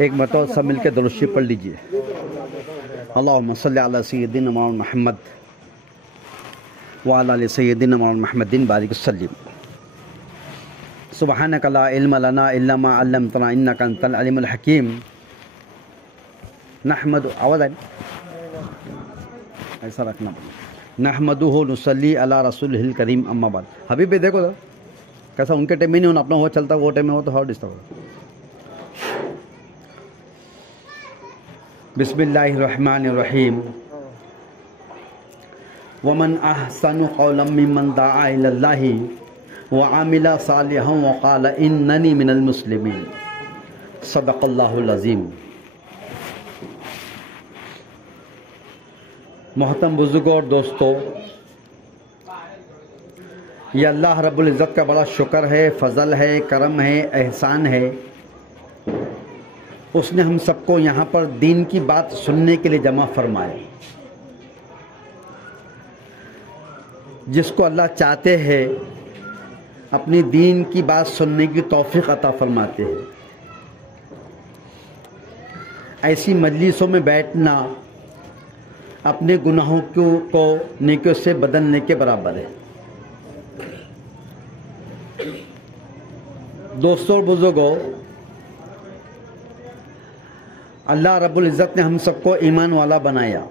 एक मरतबा सब मिलकर दुरूद शरीफ पढ़ लीजिए। अल्लाहुम्मा सल्ली अला सय्यिदिना मुहम्मद व अला आलि सय्यिदिना मुहम्मदिन बारिक वसल्लिम। सुब्हानका ला इल्मा लना इल्ला मा अल्लमतना इन्नका अंतल अलीमुल हकीम। नहमदु आवाज़ आई ऐसा रखना नहमदुहु नुसल्ली अला रसूलिहिल करीम अम्मा बाद। हबीबी देखो तो कैसा उनके टाइम में नहीं अपना वो चलता, वो टाइम में हो तो हर डिस्टर्ब हो। बिस्मिल्लाहिर्रहमानिर्रहीम। वमन अहसनु क़ौलन मिम्मन दआ इलल्लाहि व आमिला सालिहन व क़ाल इन्ननी मिनल मुस्लिमीन। सदक़ल्लाहुल अज़ीम। मोहतरम बुजुर्गों और दोस्तों, ये अल्लाह रब्बुल इज़्ज़त का बड़ा शुक्र है, फ़ज़ल है, करम है, एहसान है। उसने हम सबको यहाँ पर दीन की बात सुनने के लिए जमा फरमाया। जिसको अल्लाह चाहते हैं अपनी दीन की बात सुनने की तौफीक अता फरमाते हैं। ऐसी मजलिसों में बैठना अपने गुनाहों को नेकियों से बदलने के बराबर है। दोस्तों और बुजुर्गों, अल्लाह रब्बुल इज़्ज़त ने हम सबको ईमान वाला बनाया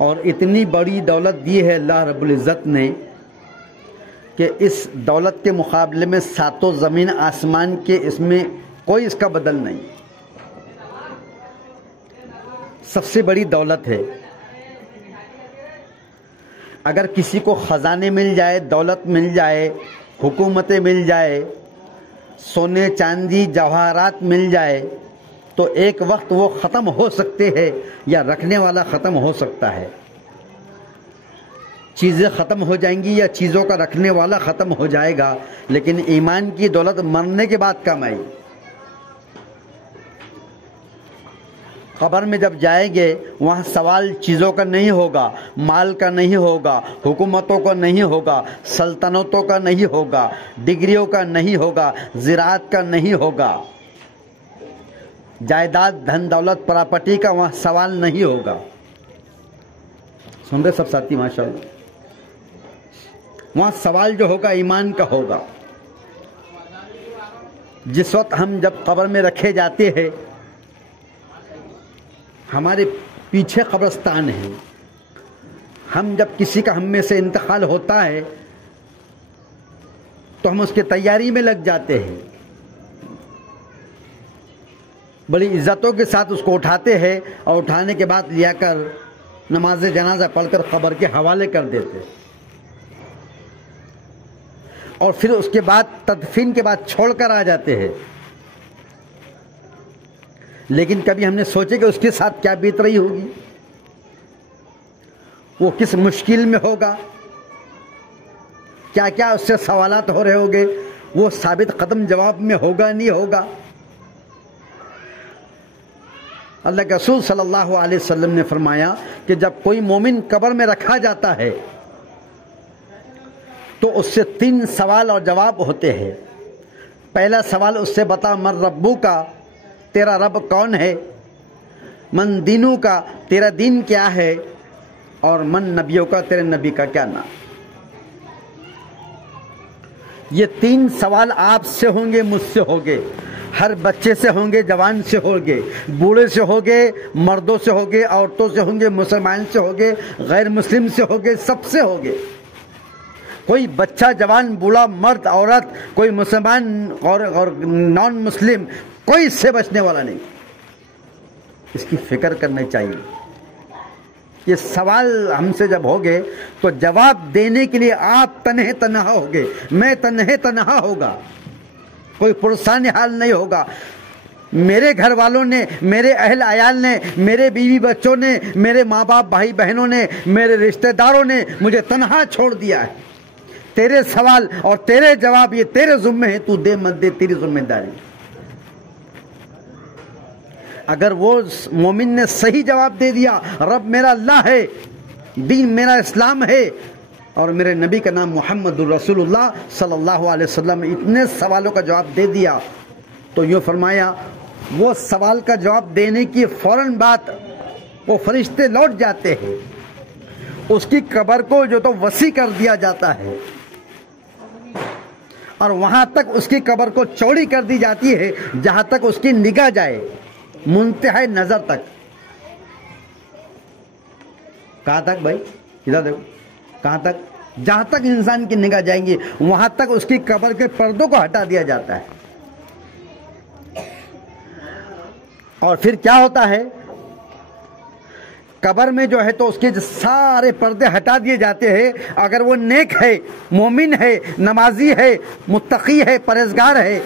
और इतनी बड़ी दौलत दी है अल्लाह रब्बुल इज़्ज़त ने कि इस दौलत के मुकाबले में सातों ज़मीन आसमान के इसमें कोई इसका बदल नहीं। सबसे बड़ी दौलत है। अगर किसी को ख़जाने मिल जाए, दौलत मिल जाए, हुकूमतें मिल जाए, सोने चांदी जवाहरात मिल जाए तो एक वक्त वो ख़त्म हो सकते हैं या रखने वाला ख़त्म हो सकता है। चीज़ें ख़त्म हो जाएंगी या चीज़ों का रखने वाला ख़त्म हो जाएगा, लेकिन ईमान की दौलत मरने के बाद कम आई। कब्र में जब जाएंगे वहाँ सवाल चीज़ों का नहीं होगा, माल का नहीं होगा, हुकूमतों का नहीं होगा, सल्तनतों का नहीं होगा, डिग्रियों का नहीं होगा, ज़राअत का नहीं होगा, जायदाद धन दौलत प्रॉपर्टी का वहाँ सवाल नहीं होगा। सुन रहे सब साथी माशाअल्लाह? वहाँ सवाल जो होगा ईमान का होगा। जिस वक्त हम जब कब्र में रखे जाते हैं, हमारे पीछे कब्रिस्तान है। हम जब किसी का हम में से इंतकाल होता है तो हम उसके तैयारी में लग जाते हैं। बड़ी इज्जतों के साथ उसको उठाते हैं और उठाने के बाद लिया कर नमाज जनाजा पढ़कर कब्र के हवाले कर देते हैं और फिर उसके बाद तदफीन के बाद छोड़कर आ जाते हैं। लेकिन कभी हमने सोचे कि उसके साथ क्या बीत रही होगी, वो किस मुश्किल में होगा, क्या क्या उससे सवालात हो रहे होंगे, वो साबित कदम जवाब में होगा नहीं होगा। अल्लाह के रसूल सल्लल्लाहु अलैहि वसल्लम ने फरमाया कि जब कोई मोमिन कब्र में रखा जाता है तो उससे 3 सवाल और जवाब होते हैं। पहला सवाल उससे बता मन रब्बू का, तेरा रब कौन है, मन दीनू का, तेरा दीन क्या है, और मन नबियों का, तेरे नबी का क्या नाम। ये 3 सवाल आपसे होंगे, मुझसे होंगे, हर बच्चे से होंगे, जवान से होंगे, बूढ़े से होंगे, मर्दों से होंगे, औरतों से होंगे, मुसलमान से होंगे, गैर मुस्लिम से होंगे, सबसे होंगे। कोई बच्चा, जवान, बूढ़ा, मर्द, औरत, कोई मुसलमान और नॉन मुस्लिम, कोई इससे बचने वाला नहीं। इसकी फिक्र करनी चाहिए। ये सवाल हमसे जब होंगे तो जवाब देने के लिए आप तन्हे तन्हा होगे, मैं तन्हे तन्हा होगा, कोई पुरसाने हाल नहीं होगा। मेरे घर वालों ने, मेरे अहल आयाल ने, मेरे बीवी बच्चों ने, मेरे माँ बाप भाई बहनों ने, मेरे रिश्तेदारों ने मुझे तन्हा छोड़ दिया है। तेरे सवाल और तेरे जवाब ये तेरे ज़िम्मे है, तू दे मत दे, तेरी जिम्मेदारी। अगर वो मोमिन ने सही जवाब दे दिया, रब मेरा अल्लाह है, दीन मेरा इस्लाम है और मेरे नबी का नाम मोहम्मद रसूलुल्लाह सल्लल्लाहु अलैहि वसल्लम, इतने सवालों का जवाब दे दिया तो यूँ फरमाया वो सवाल का जवाब देने की फौरन बात वो फरिश्ते लौट जाते हैं, उसकी कब्र को जो तो वसी कर दिया जाता है और वहां तक उसकी कब्र को चौड़ी कर दी जाती है जहां तक उसकी निगाह जाए, मुंतहा नजर तक। कहां तक भाई? इधर देखो, कहां तक? जहां तक इंसान की निगाह जाएंगी वहां तक उसकी कब्र के पर्दों को हटा दिया जाता है। और फिर क्या होता है, कब्र में जो है तो उसके सारे पर्दे हटा दिए जाते हैं। अगर वो नेक है, मोमिन है, नमाजी है, मुत्तकी है, परहेजगार है,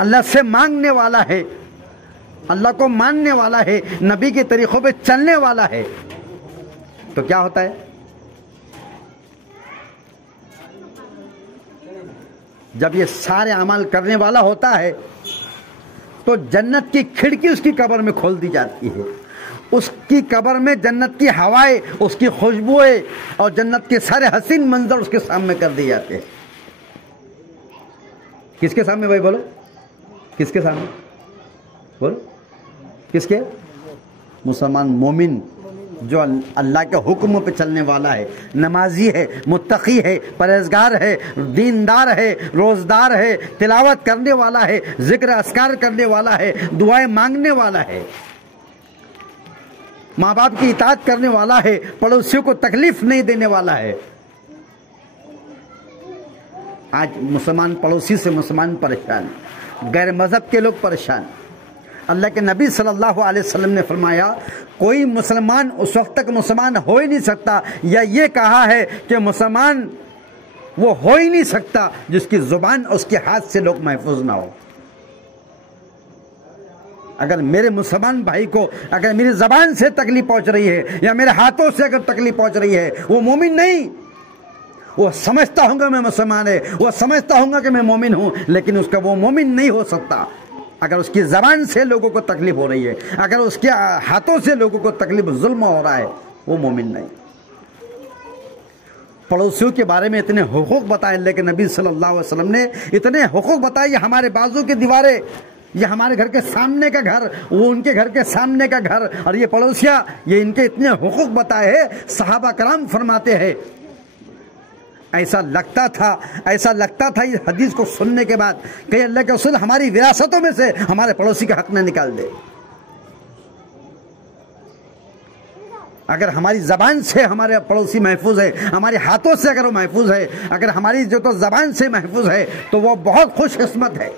अल्लाह से मांगने वाला है, अल्लाह को मानने वाला है, नबी के तरीकों पे चलने वाला है, तो क्या होता है? जब ये सारे अमल करने वाला होता है तो जन्नत की खिड़की उसकी कब्र में खोल दी जाती है। उसकी कब्र में जन्नत की हवाएं, उसकी खुशबुएं और जन्नत के सारे हसीन मंजर उसके सामने कर दिए जाते हैं। किसके सामने भाई? बोलो किसके सामने? बोलो किसके? मुसलमान मोमिन जो अल्लाह के हुक्म पे चलने वाला है, नमाजी है, मुत्तकी है, परहेजगार है, दीनदार है, रोजदार है, तिलावत करने वाला है, जिक्र अस्कार करने वाला है, दुआएं मांगने वाला है, माँ बाप की इताअत करने वाला है, पड़ोसियों को तकलीफ नहीं देने वाला है। आज मुसलमान पड़ोसी से मुसलमान परेशान, गैर मजहब के लोग परेशान। अल्लाह के नबी सल्लल्लाहु अलैहि वसल्लम ने फरमाया कोई मुसलमान उस वक्त तक मुसलमान हो ही नहीं सकता, या ये कहा है कि मुसलमान वो हो ही नहीं सकता जिसकी जुबान उसके हाथ से लोग महफूज ना हो। अगर मेरे मुसलमान भाई को अगर मेरी जबान से तकलीफ पहुंच रही है या मेरे हाथों से अगर तकलीफ पहुंच रही है, वो मोमिन नहीं। वो समझता होगा मैं मुसलमान है, वो समझता होगा कि मैं मोमिन हूं, लेकिन उसका वो मोमिन नहीं हो सकता अगर उसकी जबान से लोगों को तकलीफ हो रही है, अगर उसके हाथों से लोगों को तकलीफ जुल्म हो रहा है, वो मोमिन नहीं। पड़ोसियों के बारे में इतने हुकूक बताए लेकिन नबी सल्लल्लाहु अलैहि वसल्लम ने इतने हुकूक बताए, ये हमारे बाजू की दीवारें, ये हमारे घर के सामने का घर, वो उनके घर के सामने का घर, और ये पड़ोसिया, ये इनके इतने हुकूक बताए हैं। सहाबा कराम फरमाते हैं ऐसा लगता था इस हदीस को सुनने के बाद कि अल्लाह के रसूल हमारी विरासतों में से हमारे पड़ोसी का हक न निकाल दे। अगर हमारी जबान से हमारे पड़ोसी महफूज है, हमारे हाथों से अगर वो महफूज है, अगर हमारी जो तो जबान से महफूज है तो वो बहुत खुशकिस्मत है।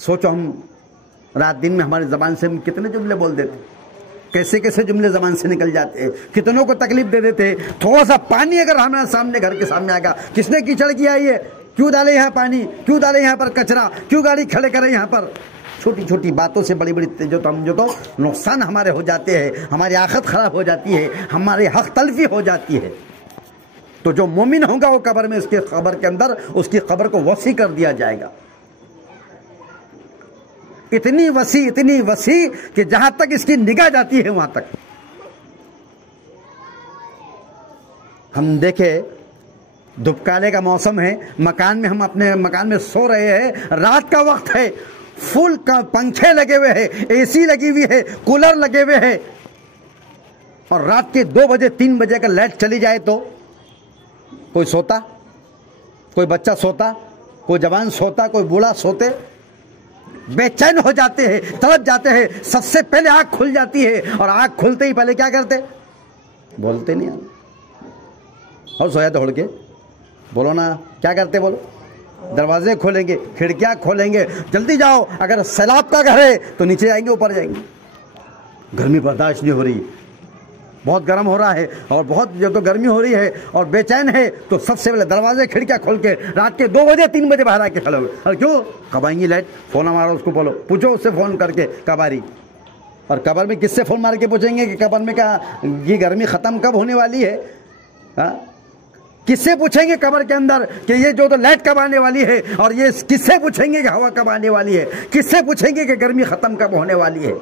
सोचो हम रात दिन में हमारी जबान से हम कितने जुमले बोल देते, कैसे कैसे जुमले जबान से निकल जाते हैं, कितनों को तकलीफ दे देते। थोड़ा सा पानी अगर हमारे सामने घर के सामने आएगा, किसने कीचड़ किया ये, क्यों डाले यहाँ पानी, क्यों डाले यहाँ पर कचरा, क्यों गाड़ी खड़े करे यहाँ पर। छोटी छोटी बातों से बड़ी बड़ी जो तो नुकसान हमारे हो जाते हैं, हमारी आखिरत खराब हो जाती है, हमारी हक तलफी हो जाती है। तो जो मोमिन होगा वो कब्र में, उसके कब्र के अंदर उसकी कब्र को वसी कर दिया जाएगा। इतनी वसी कि जहां तक इसकी निगाह जाती है वहां तक। हम देखे धुपकाले का मौसम है, मकान में हम अपने मकान में सो रहे हैं, रात का वक्त है, फुल का पंखे लगे हुए हैं, एसी लगी हुई है, कूलर लगे हुए हैं, और रात के 2 बजे 3 बजे का लाइट चली जाए तो कोई सोता, कोई बच्चा सोता, कोई जवान सोता, कोई बूढ़ा सोते, बेचैन हो जाते हैं, तड़प जाते हैं। सबसे पहले आंख खुल जाती है और आंख खुलते ही पहले क्या करते, बोलते नहीं और सोया दौड़ के बोलो ना, क्या करते बोलो, दरवाजे खोलेंगे, खिड़कियां खोलेंगे, जल्दी जाओ। अगर सैलाब का घर है तो नीचे जाएंगे, ऊपर जाएंगे, गर्मी बर्दाश्त नहीं हो रही, बहुत गर्म हो रहा है और बहुत जो तो गर्मी हो रही है और बेचैन है, तो सबसे पहले दरवाजे खिड़कियां खोल के रात के 2 बजे 3 बजे बाहर आके खड़े हो। और क्यों, कब आएंगी लाइट, फोन मारो उसको, बोलो, पूछो उससे फोन करके कब आ रही। और कब्र में किससे फोन मार के पूछेंगे कि कब्र में क्या ये गर्मी खत्म कब होने वाली है? किससे पूछेंगे कब्र के अंदर कि ये जो तो लाइट कब आने वाली है, और ये किससे पूछेंगे कि हवा कब आने वाली है, किससे पूछेंगे कि गर्मी खत्म कब होने वाली है?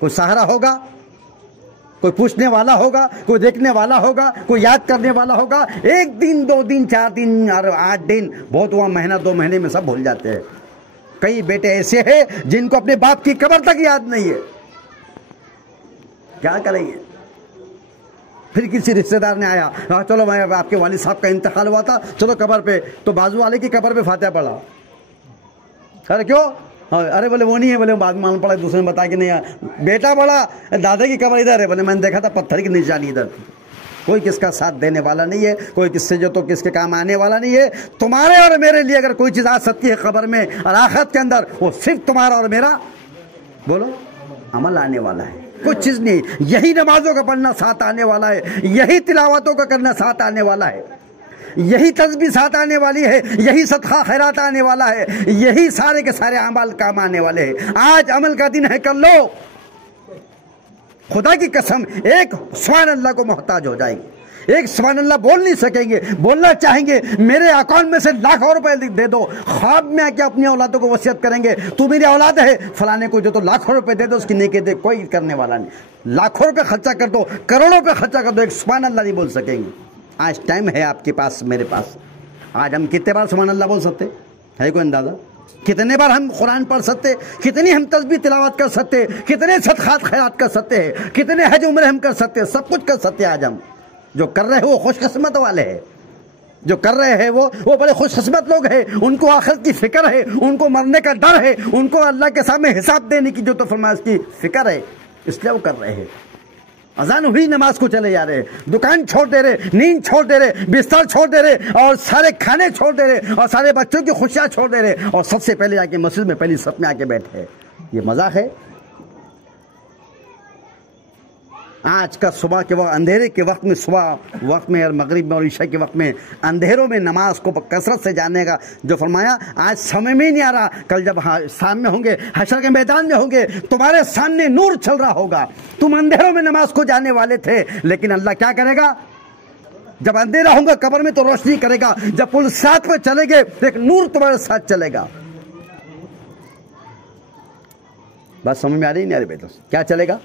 कोई सहारा होगा? कोई पूछने वाला होगा, कोई देखने वाला होगा, कोई याद करने वाला होगा। 1 दिन 2 दिन 4 दिन और 8 दिन, बहुत हुआ महीना 2 महीने में सब भूल जाते हैं। कई बेटे ऐसे हैं जिनको अपने बाप की कब्र तक याद नहीं है। क्या करेंगे? फिर किसी रिश्तेदार ने आया, हाँ चलो भाई आपके वालिद साहब का इंतकाल हुआ था, चलो कब्र पे, तो बाजू वाले की कब्र पे फातिहा पढ़ा। अरे क्यों? अरे बोले वो नहीं है, बोले बाद में मालूम पड़ा दूसरे ने बताया कि नहीं बेटा बोला दादा की कब्र इधर है। बोले मैंने देखा था पत्थर की निशानी इधर थी। कोई किसका साथ देने वाला नहीं है, कोई किससे जो तो किसके काम आने वाला नहीं है। तुम्हारे और मेरे लिए अगर कोई चीज़ आ सकती है कब्र में और आखिरत के अंदर, वो सिर्फ तुम्हारा और मेरा बोलो अमल आने वाला है, कुछ चीज़ नहीं। यही नमाजों का पढ़ना साथ आने वाला है, यही तिलावतों का करना साथ आने वाला है, यही तस्बीह साथ आने वाली है, यही सदका खैरात आने वाला है, यही सारे के सारे अमल काम आने वाले हैं। आज अमल का दिन है, कर लो। खुदा की कसम एक सुभान अल्लाह को मोहताज हो जाएंगे, एक सुभान अल्लाह बोल नहीं सकेंगे। बोलना चाहेंगे मेरे अकाउंट में से लाखों रुपए दे दो, ख्वाब में आके अपनी औलादों को वसीयत करेंगे, तू मेरी औलाद है फलाने को जो तो लाखों रुपए दे दो, उसकी नेकी दे, कोई करने वाला नहीं। लाखों रुपए खर्चा कर दो, करोड़ों रुपए खर्चा कर दो, एक सुभान अल्लाह नहीं बोल सकेंगे। आज टाइम है आपके पास, मेरे पास। आज हम कितने बार सुभान अल्लाह बोल सकते है? कोई अंदाजा? कितने बार हम कुरान पढ़ सकते, कितनी हम तस्बीह तिलावत कर सकते, कितने सदकात खैरात कर सकते हैं, कितने हज उम्रे हम कर सकते हैं, सब कुछ कर सकते हैं। आज हम जो कर रहे हैं वो खुशकिस्मत वाले हैं, जो कर रहे हैं वो बड़े खुशकिस्मत लोग हैं। उनको आखिरत की फिक्र है, उनको मरने का डर है, उनको अल्लाह के सामने हिसाब देने की जो तो फरमाइश की फिक्र है, इसलिए वो कर रहे हैं। अजान हुई नमाज को चले जा रहे, दुकान छोड़ दे रहे, नींद छोड़ दे रहे, बिस्तर छोड़ दे रहे, और सारे खाने छोड़ दे रहे, और सारे बच्चों की खुशियां छोड़ दे रहे, और सबसे पहले जाके मस्जिद में पहली सफ में आके बैठे। ये मजाक है? आज का सुबह के वक्त, अंधेरे के वक्त में, सुबह वक्त में और मगरिब में और ईशा के वक्त में अंधेरों में नमाज को कसरत से जाने का जो फरमाया, आज समय में ही नहीं आ रहा। कल जब सामने होंगे, हशर के मैदान में होंगे, तुम्हारे सामने नूर चल रहा होगा। तुम अंधेरों में नमाज को जाने वाले थे, लेकिन अल्लाह क्या करेगा? जब अंधेरा होगा कब्र में तो रोशनी करेगा, जब पुल साथ में चलेंगे एक नूर तुम्हारे साथ चलेगा। बात समझ में आ रही नहीं आ रही बेटो? क्या चलेगा?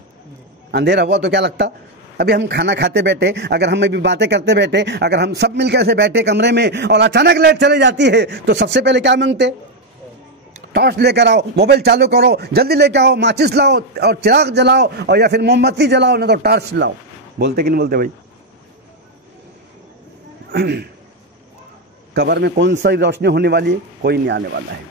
अंधेरा हुआ तो क्या लगता? अभी हम खाना खाते बैठे, अगर हम अभी बातें करते बैठे, अगर हम सब मिलकर ऐसे बैठे कमरे में और अचानक लाइट चली जाती है तो सबसे पहले क्या मांगते? टॉर्च लेकर आओ, मोबाइल चालू करो, जल्दी लेके आओ, माचिस लाओ और चिराग जलाओ, और या फिर मोमबत्ती जलाओ, ना तो टॉर्च लाओ। बोलते कि नहीं बोलते भाई? कब्र में कौन सी रोशनी होने वाली है? कोई नहीं आने वाला है।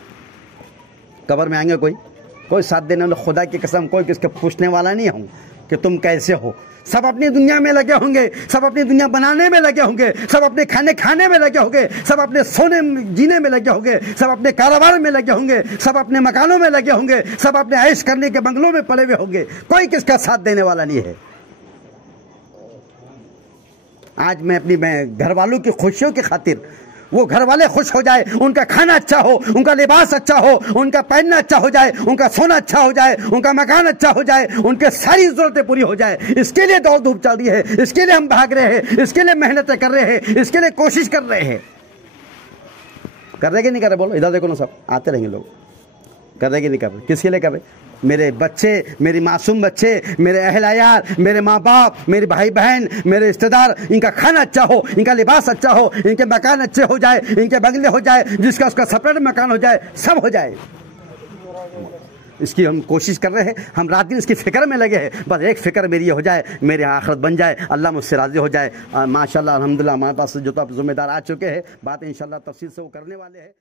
कब्र में आएंगे कोई साथ देने वाला, खुदा की कसम कोई किसके पूछने वाला नहीं हूँ कि तुम कैसे हो। सब अपनी दुनिया में लगे होंगे, सब अपनी दुनिया बनाने में लगे होंगे, सब अपने खाने में लगे होंगे, सब अपने सोने जीने में लगे होंगे, सब अपने कारोबार में लगे होंगे, सब अपने मकानों में लगे होंगे, सब अपने ऐश करने के बंगलों में पड़े हुए होंगे। कोई किसका साथ देने वाला नहीं है। आज मैं अपनी घर वालों की खुशियों की खातिर, वो घर वाले खुश हो जाए, उनका खाना अच्छा हो, उनका लिबास अच्छा हो, उनका पहनना अच्छा हो जाए, उनका सोना अच्छा हो जाए, उनका मकान अच्छा हो जाए, उनके सारी जरूरतें पूरी हो जाए, इसके लिए दौड़ धूप चल रही है, इसके लिए हम भाग रहे हैं, इसके लिए मेहनतें कर रहे हैं, इसके लिए कोशिश कर रहे हैं। कर रहे कि नहीं कर रहे? बोलो, इधर देखो ना, सब आते रहेंगे लोग। कर रहे कि नहीं कर रहे? किसके लिए कर रहे? मेरे बच्चे, मेरी मासूम बच्चे, मेरे अहलायार, मेरे माँ बाप, मेरे भाई बहन, मेरे रिश्तेदार, इनका खाना अच्छा हो, इनका लिबास अच्छा हो, इनके मकान अच्छे हो जाए, इनके बंगले हो जाए, जिसका उसका सेपरेट मकान हो जाए, सब हो जाए। इसकी हम कोशिश कर रहे हैं, हम रात दिन इसकी फिक्र में लगे हैं। बस एक फिक्र मेरी हो जाए, मेरी आखिरत बन जाए, अल्लाह मुझसे राजी हो जाए। माशाल्लाह अल्हम्दुलिल्लाह हमारे पास जो तो आप जिम्मेदार आ चुके हैं, बात इंशाल्लाह तफसील से वो करने वाले हैं।